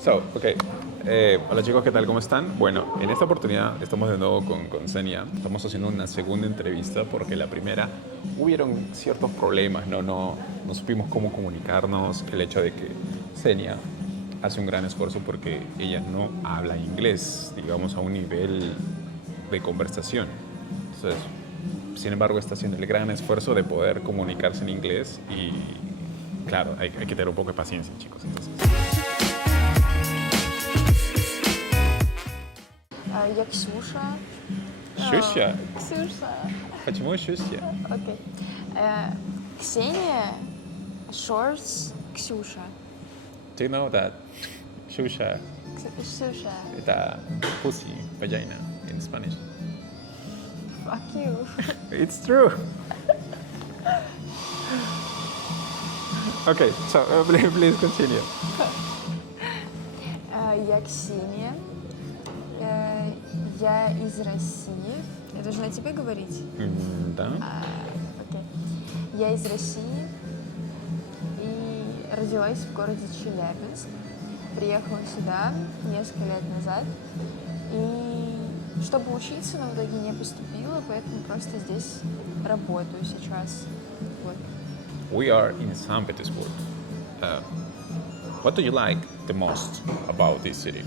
So, ok. Hola chicos, ¿qué tal? ¿Cómo están? Bueno, en esta oportunidad estamos de nuevo con Xenia. Estamos haciendo una segunda entrevista porque la primera hubieron ciertos problemas, no supimos cómo comunicarnos. El hecho de que Xenia hace un gran esfuerzo porque ella no habla inglés, digamos, a un nivel de conversación. Entonces, sin embargo, está haciendo el gran esfuerzo de poder comunicarse en inglés y, claro, hay que tener un poco de paciencia, chicos. Entonces, Я Ксюша. Шуся? Ксюша. Почему Шуся? Окей. Ксения, Shorts, Ксюша. Do you know that Shusha Ксюша. это pussy, vagina in Spanish? Fuck you. It's true. Okay, so please continue. Я Ксения. Я из России. Я должна тебе говорить? Да. Окей. Я из России и родилась в городе Челябинск. Приехала сюда несколько лет назад. И чтобы учиться, но в итоге не поступила, поэтому просто здесь работаю сейчас. Вот. We are in St. Petersburg. What do you like the most about this city?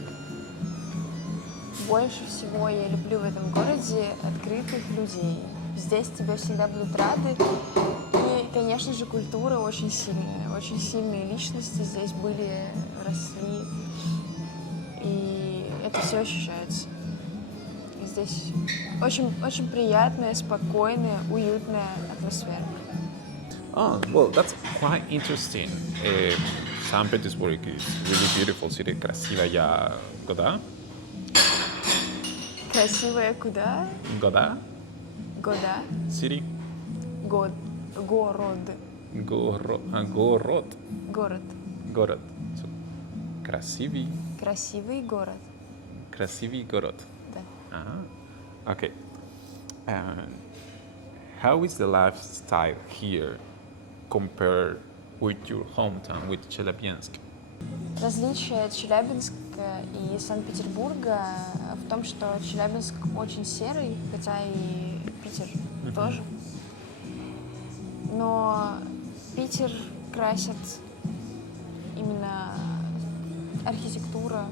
Больше всего я люблю в этом городе открытых людей. Здесь тебя всегда будут рады. И, конечно же, культура очень сильная. Очень сильные личности здесь были, росли. И это все ощущается. И здесь очень приятная, спокойная, уютная атмосфера. Oh, well, that's quite interesting. St. Petersburg is really beautiful city. Красивая года. Красивая куда? Года. Года. City. Город. Город. Город. Город. So, красивый. Красивый город. Красивый город. Да. Okay. How is the lifestyle here compared with your hometown, with Chelyabinsk? Различие Челябинска и Санкт-Петербурга в том, что Челябинск очень серый, хотя и Питер тоже. Но Питер красит именно архитектура.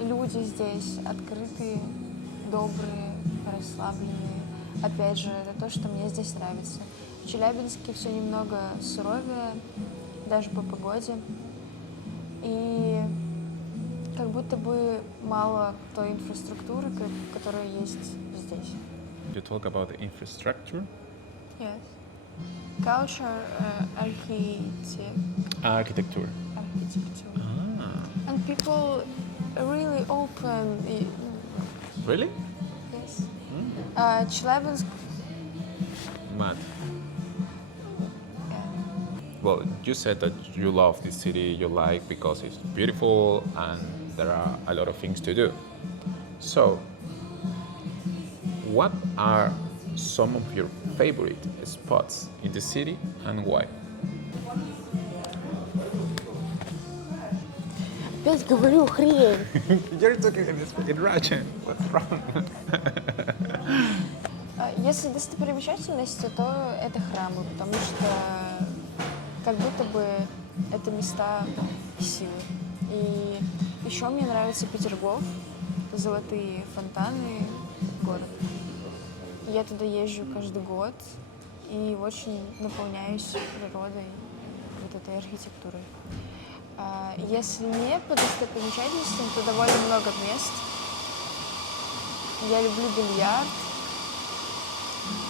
Люди здесь открытые, добрые, расслабленные. Опять же, это то, что мне здесь нравится. В Челябинске все немного суровее, даже по погоде. И как будто бы мало той инфраструктуры, которая есть здесь. You talk about the infrastructure? Yes. Culture, Architecture. architecture. And people are really open. Really? Yes. Челябинск. Mad. Yeah. Well, you said that you love this city, you like because it's beautiful and there are a lot of things to do. So, what are some of your favorite spots in the city and why? Опять говорю хрень. You're talking in Russian. What's wrong? Если достопримечательности, то это храмы, потому что как будто бы это места силы. И еще мне нравится Петергоф, золотые фонтаны, город. Я туда езжу каждый год и очень наполняюсь природой, вот этой архитектурой. Если не по достопримечательностям, то довольно много мест. Я люблю бильярд,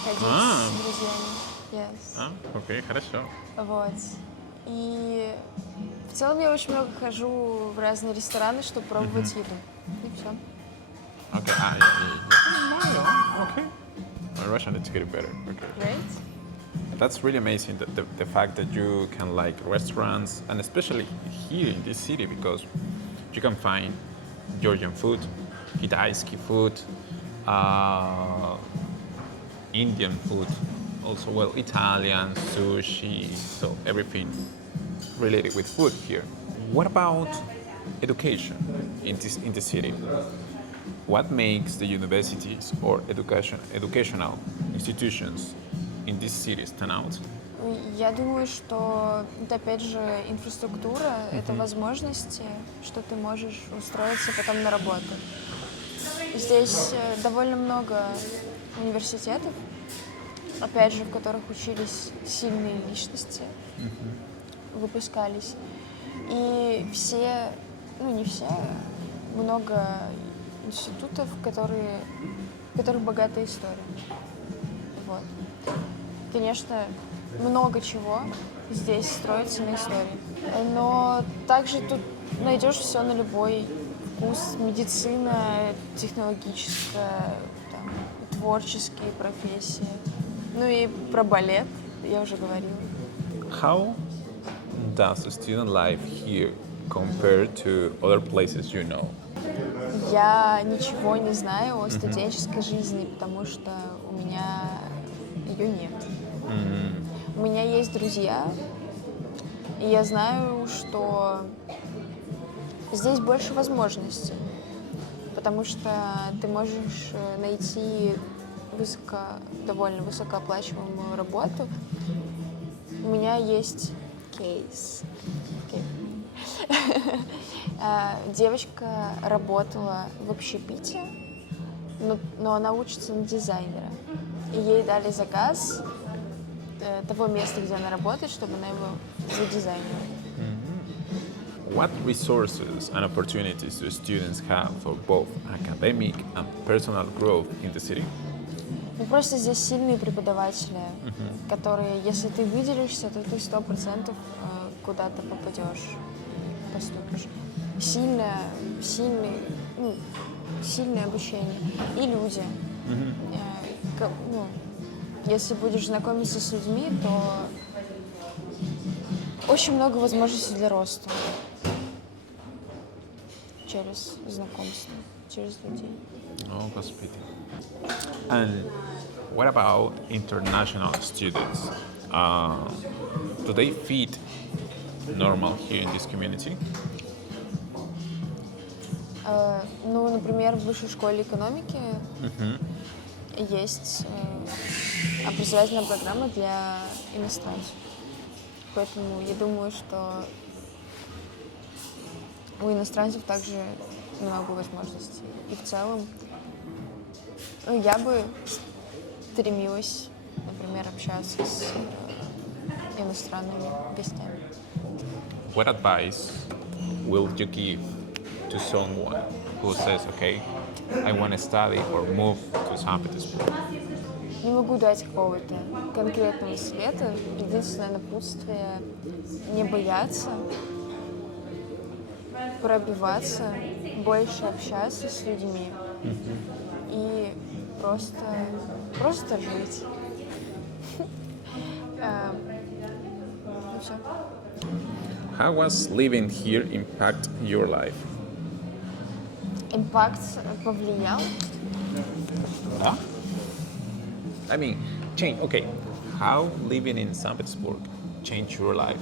ходить с друзьями. Yes. Окей, хорошо. Вот. И в целом я очень много хожу в разные рестораны, чтобы пробовать еду. И все. Okay, yeah. Okay. My Russian is getting better. Okay. Right? That's really amazing, the fact that you can like restaurants, and especially here in this city, because you can find Georgian food, Kitaisky food, Indian food, also well Italian, sushi, so everything related with food here. What about education in the city. What makes the universities or educational institutions in this city stand out? Я думаю, что это опять же инфраструктура, это возможности, что ты можешь устроиться потом на работу. Здесь довольно много университетов, опять же, в которых учились сильные личности, выпускались. И все, ну не все, много институтов, в которых богатая история. Вот. Конечно, много чего здесь строится на истории. Но также тут найдешь все на любой вкус. Медицина, технологическая, там, творческие профессии. Ну и про балет я уже говорила. How does the student life here compare to other places you know? Я ничего не знаю о студенческой жизни, потому что у меня ее нет. У меня есть друзья, и я знаю, что здесь больше возможностей, потому что ты можешь найти довольно высокооплачиваемую работу. У меня есть кейс. Девочка работала в общепите, но она учится на дизайнера. И ей дали заказ того места, где она работает, чтобы она его задизайнила. What resources and opportunities do students have for both academic and personal growth in the city? Ну, просто здесь сильные преподаватели, которые, если ты выделишься, то ты 100% куда-то попадешь и поступишь. Сильное обучение. И люди. Если будешь знакомиться с людьми, то очень много возможностей для роста через знакомство, через людей. Oh, Господи. And what about international students? Do they fit normal here in this community? Ну, например, в высшей школе экономики есть образовательная программа для иностранцев. Поэтому я думаю, что у иностранцев также много возможностей. И в целом, я бы стремилась, например, общаться с иностранными гостями. What advice will you give to someone who says, okay, I want to study or move to St. Petersburg? Не могу дать какого-то конкретного совета. Единственное напутствие — не бояться, пробиваться, больше общаться с людьми и просто жить. И всё. How was living here impact your life? Импакт повлиял. Huh? I mean, change. Okay, how living in St. Petersburg changed your life?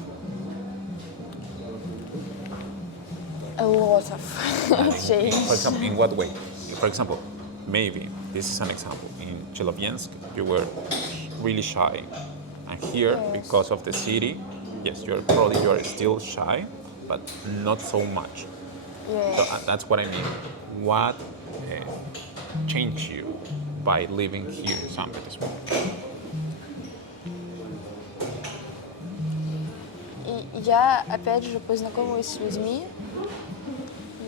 A lot of change. For example, in what way? For example, maybe this is an example. In Chelyabinsk, you were really shy, and here, Yes. because of the city, yes, you are still shy, but not so much. Yeah. So that's what I mean. What changed you by living here in St. Petersburg? И я, опять же, познакомилась с людьми.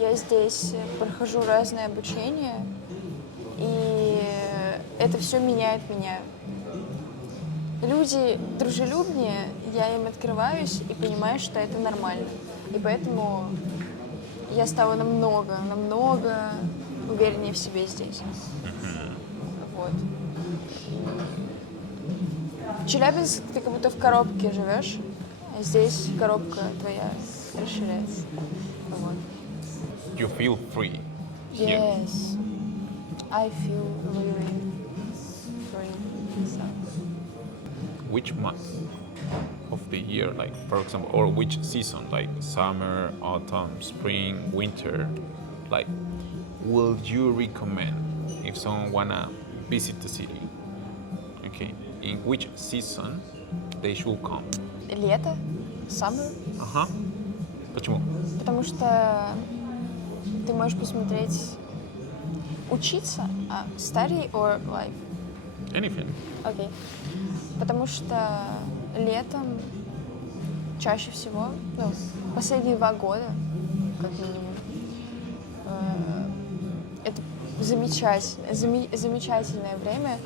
Я здесь прохожу разное обучение, и это все меняет меня. Люди дружелюбнее, я им открываюсь и понимаю, что это нормально. И поэтому я стала намного увереннее в себе здесь. Вот. В Челябинске ты как будто в коробке живешь, а здесь коробка твоя расширяется. Вот. You feel free here. Yes, I feel really free. So. Which month of the year, like for example, or which season, like summer, autumn, spring, winter, like will you recommend if someone wanna visit the city? Okay, in which season they should come? Лето, summer, Ага. Почему? потому что ты можешь посмотреть, учиться, study or life. Anything. Окей. Потому что летом чаще всего, ну, последние 2 года, как минимум, это замечательное время.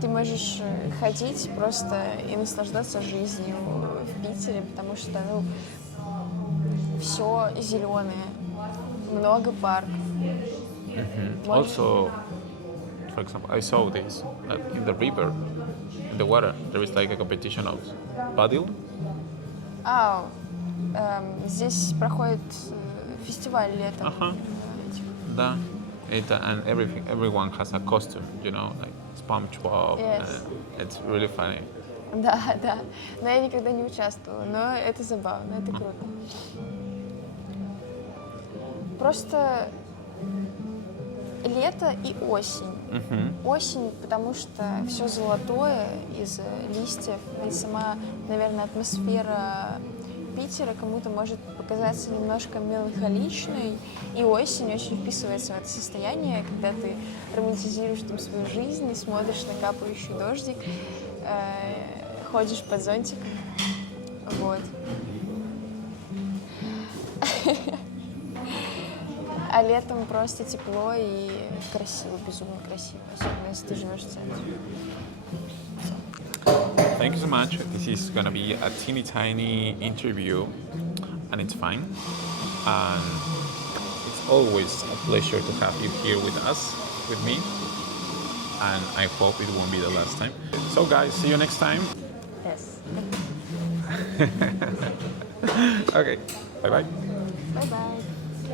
Ты можешь ходить просто и наслаждаться жизнью в Питере, потому что, ну, все зеленое, много парков. Also, for example, I saw this that in the river, in the water, there is like a competition of paddle. Здесь проходит фестиваль летом. Ага. Да. And everyone has a costume, you know, like SpongeBob. Yes. It's really funny. Да, да. Но я никогда не участвовала, но это забавно, это круто. Просто лето и осень. Осень, потому что все золотое из листьев, и сама, наверное, атмосфера Питера кому-то может показаться немножко меланхоличной, и осень очень вписывается в это состояние, когда ты романтизируешь там свою жизнь и смотришь на капающий дождик, ходишь под зонтиком, вот. А летом просто тепло и красиво, безумно красиво, особенно если ты живешь в центре. Thank you so much. This is gonna be a teeny tiny interview, and it's fine. And it's always a pleasure to have you here with us, with me. And I hope it won't be the last time. So, guys, see you next time. Yes. Okay, bye bye. Bye-bye.